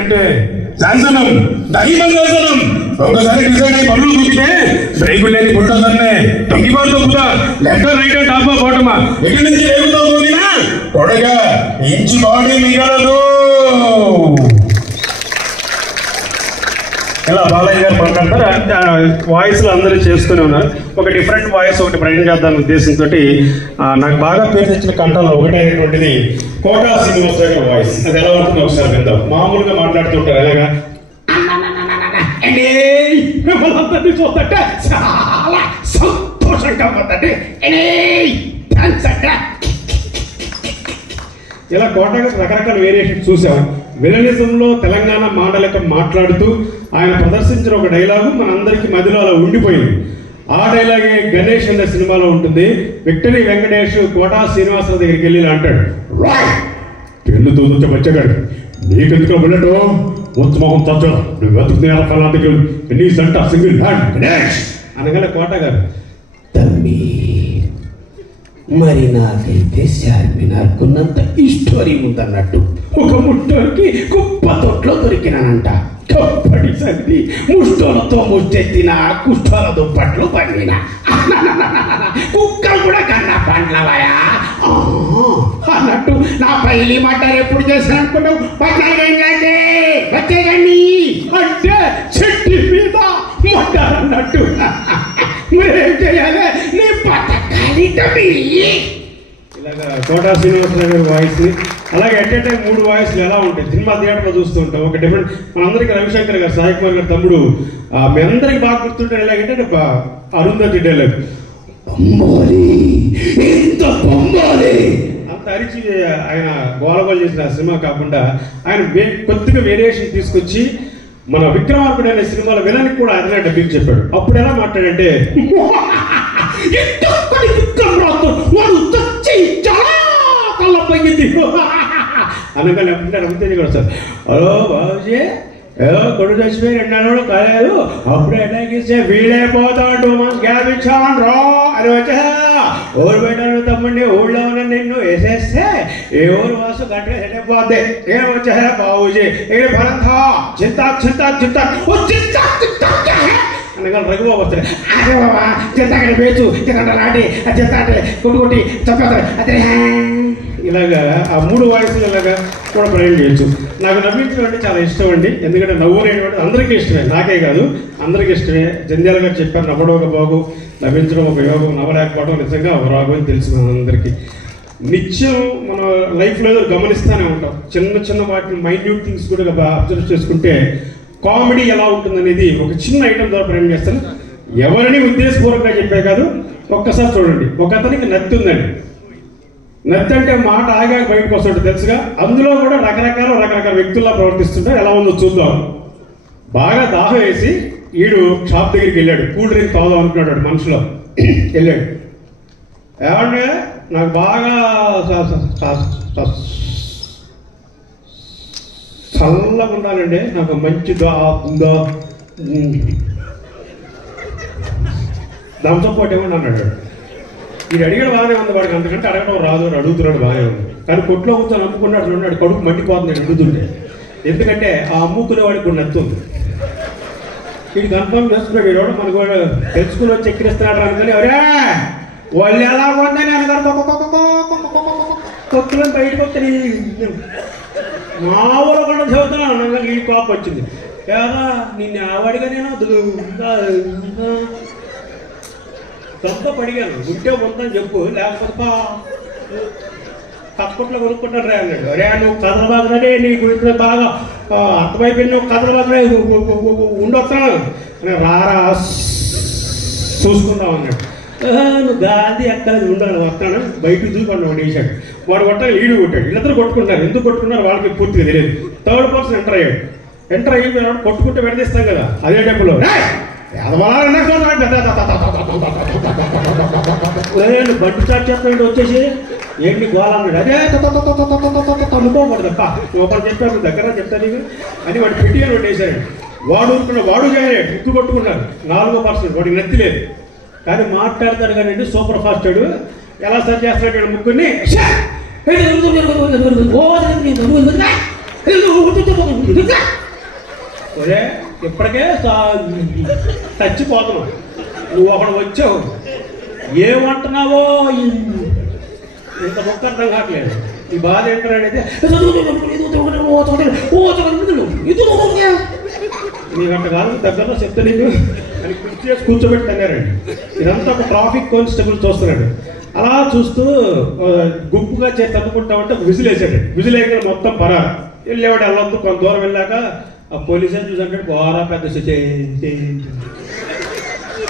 అంటే శాసనం దైవ శాసనం ఒకసారి డిసైడ్ అయ్యి పనులు చూపితే బ్రేకులు లేని పుట్టదన్నే తగ్గిపోతూ కూడా లెఫ్ట్ రైట్ టాప్ బాటమా ఎక్కడి నుంచి రేగుతో పోయినా కొడగా ఇంచి బాడీ మిగలదు. ఇలా బాలయ్య గారు మాట్లాడతారు. వాయిస్లు అందరూ చేస్తూనే ఉన్నారు. ఒక డిఫరెంట్ వాయిస్ ఒకటి ప్రజెంట్ చేద్దాం ఉద్దేశంతో నాకు బాగా పేరు తెచ్చిన కంఠంలో ఒకటైనటువంటిది కోటా శ్రీనివాసరావు గారి వాయిస్. అది ఎలా ఉంటుందో ఒకసారి విందాం. మామూలుగా మాట్లాడుతుంటారు ఎలాగా మిమ్మల్ని చూస్తుంటే చాలా సంతోషంగా ఉందండి. ఇలా కోట రకరకాల వేరియేషన్ చూసాం. విలనిజంలో తెలంగాణ మాండలికం మాట్లాడుతూ ఆయన ప్రదర్శించిన ఒక డైలాగు మనందరికీ మధ్యలో అలా ఉండిపోయింది. ఆ డైలాగే గణేష్ అనే సినిమాలో ఉంటుంది. విక్టరీ వెంకటేష్ కోటా శ్రీనివాసరావు దగ్గరికి వెళ్ళి అంటాడు, పెన్ను తోచ బచ్చగాడు నీకెందుకు వెళ్ళటో ఉత్సమోహం తచ్చడం నువ్వు వెతుకుతున్నా ఫలాంటి ఎన్ని సంట సింగిల్ హ్యాండ్ గణేష్ అనగానే కోట గారు, తమ్మి మరి నాకైతే చార్మినార్కున్నంత ఈ స్టోరీ ఉందన్నట్టు ఒక ముట్టోరికి కుప్ప తొట్లో దొరికినానంట. కప్పటి సంగతి ముష్టోలతో ముష్టెత్తిన కుష్టోల దుప్పట్లు పండిన కుక్కలు కూడా కన్నా పండ్లవయా అన్నట్టు నా పైలి మట్టారు ఎప్పుడు చేశాను అనుకుంటావు. పట్టాలంటే వచ్చేయండి అంటే చెట్టి మీద మట్టారన్నట్టు మరేం చేయాలి నీ పట్టకాలి తమ్మి. ఇలాగా కోటా శ్రీనివాసరావు గారి వాయిస్. అలాగే ఎట్ టైం 3 వాయిస్లు ఎలా ఉంటాయి సినిమా థియేటర్లో చూస్తూ ఉంటాం. ఒక డిఫరెంట్ మనందరికీ రవిశంకర్ గారు, సాయి కుమార్ గారి తమ్ముడు మీ అందరికి బాగా గుర్తుంటారు. ఎలాగంటే అరుంధతి డైలాగ్ అంత అరిచి ఆయన గోలగోలు చేసిన సినిమా కాకుండా ఆయన కొద్దిగా వేరియేషన్ తీసుకొచ్చి మన విక్రమార్కుడు అనే సినిమాలో విలనికి కూడా అదే డబ్బింగ్ చెప్పాడు. అప్పుడు ఎలా మాట్లాడంటే అనగా లేకుంటే రవితేజ కూడా సార్ హలో బాబుజీ ఏదో కొడు చచ్చిపోయి 2 నెలలు కాలేదు అప్పుడు ఎలాగిస్తే వీలైపోతా 2 months గ్యాప్ ఇచ్చామని రా అని వచ్చా ఊరు పెట్టాను తమ్ముడిని ఊళ్ళో ఉన్న నిన్ను వేసేస్తే ఏ ఊరు వాసు గంటగా సెట్ అయిపోద్ది. ఏం వచ్చా బాబుజీ ఏ భరంతా చింతా చింతా చింతా అనగా రఘుబాబు వస్తాడు. అదే బాబా చింతక్కడ పేచు చింత నాటి చింత అంటే కొట్టుకొట్టి చంపేస్తాడు. అదే ఇలాగా ఆ 3 వాయిస్లు ఇలాగా కూడా ప్రయాణం చేయొచ్చు. నాకు నవ్వించడం అంటే చాలా ఇష్టం అండి. ఎందుకంటే నవ్వు అనేటువంటి అందరికీ ఇష్టమే, నాకే కాదు అందరికీ ఇష్టమే. జంధ్యాల గారు చెప్పారు నవ్వడం ఒక బాగు, నవ్వించడం ఒక యోగం, నవ్వలేకపోవడం నిజంగా ఒక రాగం అని తెలుసు మనందరికీ. నిత్యం మన లైఫ్లో ఏదో గమనిస్తూనే ఉంటాం. చిన్న చిన్న వాటిని మైన్యూట్ థింగ్స్ కూడా అబ్జర్వ్ చేసుకుంటే కామెడీ ఎలా ఉంటుందనేది ఒక చిన్న ఐటమ్ ద్వారా ప్రయాణం చేస్తాను. ఎవరిని ఉద్దేశపూర్వకంగా చెప్పే కాదు, ఒక్కసారి చూడండి. ఒక అతనికి నత్తి ఉందండి. నత్తి అంటే మాట ఆగాక బయటకు వస్తుంటే తెలుసుగా. అందులో కూడా రకరకాల వ్యక్తుల్లా ప్రవర్తిస్తుంటే ఎలా ఉందో చూద్దాం. బాగా దాహం వేసి ఈడు షాప్ దగ్గరికి వెళ్ళాడు. కూల్ డ్రింక్ తాగుదాం అనుకున్నాడు. మనుషులో వెళ్ళాడు. ఏమంటే నాకు బాగా చల్లగా ఉండాలండి, నాకు మంచి దంసపోటు ఏమని అన్నాడు. ఇది అడిగాడు బాగానే ఉంది, వాడికి అంతకంటే అడగడం రాదు అని అడుగుతున్నాడు బాగానే ఉంది. కానీ కొట్లో కూర్చొని అమ్ముకున్నాడు చూడండి, కడుపు మండిపోతుంది అడుగుతుంటే. ఎందుకంటే ఆ అమ్ముకునే వాడికి కొన్ని నచ్చుంది. ఇది కన్ఫర్మ్ చేసుకున్నాడు. ఈరోజు మనకు తెలుసుకుని వచ్చి ఎక్కిరిస్తున్నాడు అనుకుని అవరే వాళ్ళు ఎలా ఉందని అనగారు కొట్టులను బయటకు వచ్చి మామూలు కూడా చదువుతున్నాను అనగా ఈ కోపం వచ్చింది. ఏదా నిన్ను ఆవాడిగా నేను సొంత పడిగాను ఉంటే ఉందని చెప్పు, లేకపోతే కప్పట్లో కొనుక్కుంటాడు రే అన్నాడు. అరే నువ్వు కదలబాదనే నీ గురించి బాగా అర్థమైపోయింది, నువ్వు కదలబాదనే ఉండొస్తాను అని రారా చూసుకుందాం అన్నాడు. నువ్వు గాంధీ ఎక్కడ ఉండాలి వస్తాను బయటకు చూసుకున్నాడు. వాడు వేసాడు. వాడు కొట్టాలి, ఈడు కొట్టాడు. వీళ్ళిద్దరు కొట్టుకుంటారు. ఎందుకు కొట్టుకున్నారు వాళ్ళకి పూర్తిగా తెలియదు. థర్డ్ పర్సన్ ఎంటర్ అయ్యాడు. ఎంటర్ అయ్యి కొట్టుకుంటే విడదీస్తాం కదా, అదే టైపులో బండి స్టార్ట్ చేస్తాడు. వచ్చేసి ఏంటి గోళ అన్నాడు. అదే అనుకోకూడదు అక్క ఒకరు చెప్పారు దగ్గర చెప్తాను అని వాడు పెట్టిగా వాడు వేసాడు. వాడు ఊరుకున్నాడు, వాడు చేయలేడు, ముక్కు కొట్టుకున్నారు. 4వ పర్సన్ వాడికి నత్తి లేదు కానీ మాట్లాడతాడు కానీ సూపర్ ఫాస్ట్ వాడు. ఎలా సరి చేస్తాడు ముగ్గురిని ఒరే ఇప్పటికే చచ్చిపోతున్నావు. నువ్వు ఒకడు వచ్చావు, ఏమంటున్నావో ఇంత మొక్క అర్థం కావట్లేదు. ఈ బాధ ఏంటంటే నీకంట కాదు దగ్గరలో చెప్తే నీకు అని కుర్చీ చేసి కూర్చోబెట్టి తన్నారండి. ఇదంతా ఒక ట్రాఫిక్ కానిస్టేబుల్ చూస్తున్నాడు. అలా చూస్తూ గుంపుగా చేసి తన్నుకుంటా ఉంటే విజిల్ వేసాడు. విజిల్ వేయగా మొత్తం పరారు వెళ్ళేవాడు. వెళ్ళొద్దు కొంత దూరం వెళ్ళాక ఆ పోలీసు అని చూసంటే బాగా పెద్ద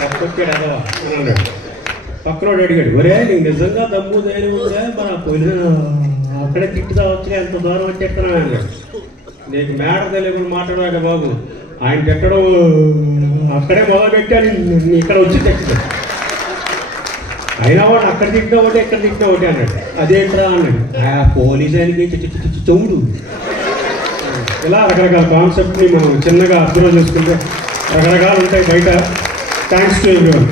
పక్కొచ్చాడు అదవా అని అన్నాడు. పక్కనోడు అడిగాడు, ఒరే నీకు నిజంగా దమ్ము ధైర్యం ఉందా మన పోలీసు అక్కడే తిట్టుదా వచ్చి ఎంత దూరం వచ్చేస్తున్నా అన్నాడు. నీకు మేడ తెలియకుండా మాట్లాడాక బాబు, ఆయన తిట్టడం అక్కడే మొదలుపెట్టాను ఇక్కడ వచ్చి తెచ్చుతాడు. అయినా వాడు అక్కడ తిట్టినా ఒకటి ఎక్కడ తిట్టినా ఒకటి అన్నాడు. అదేంట్రా అన్నాడు. పోలీసు ఆయనకి చౌడు. ఇలా రకరకాల కాన్సెప్ట్ని మనం చిన్నగా అర్థం చేసుకుంటే రకరకాలు ఉంటాయి బయట. Thanks to everyone.